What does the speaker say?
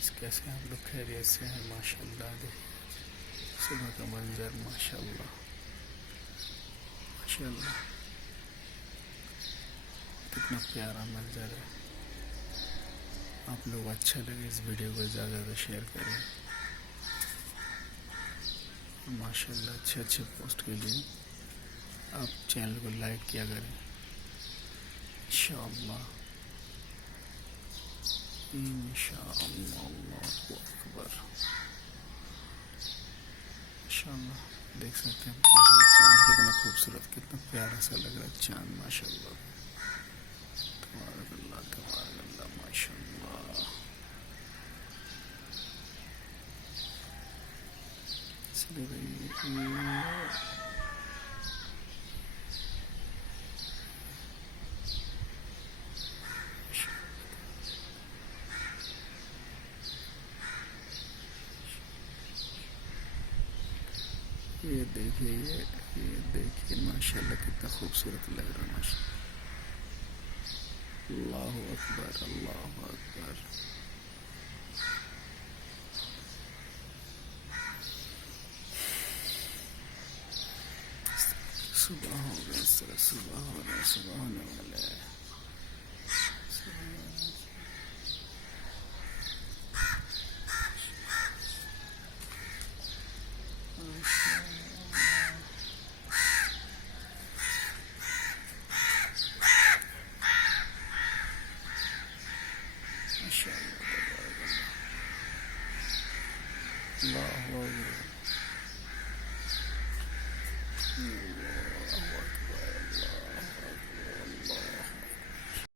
Guys, कैसे हैं आप लोग? खैरियत से हैं? माशाल्लाह। देखिए सुबह का मंजर, माशाल्लाह माशाल्लाह, कितना प्यारा मंजर है। आप लोग अच्छा लगे इस वीडियो को ज़्यादा से शेयर करें। माशाल्लाह, अच्छे अच्छे पोस्ट के लिए आप चैनल को लाइक किया करें इंशाअल्लाह इंशाअल्लाह। अल्लाहु अकबर। माशाल्लाह, देख सकते हैं माशाल्लाह चाँद कितना खूबसूरत, कितना प्यारा सा लग रहा है चाँद। माशाल्लाह, तबारकल्लाह तबारकल्लाह, माशाल्लाह। चलिए भाई, ये देखिए, ये देखिए माशाल्लाह कितना खूबसूरत लग रहा है। माशाल्लाह, अल्लाहु अकबर अल्लाहु अकबर। सुबह हो गया, इस तरह सुबह हो रहा है, सुबह होने वाला है। माशाल्लाह, अल्लाहु अकबर।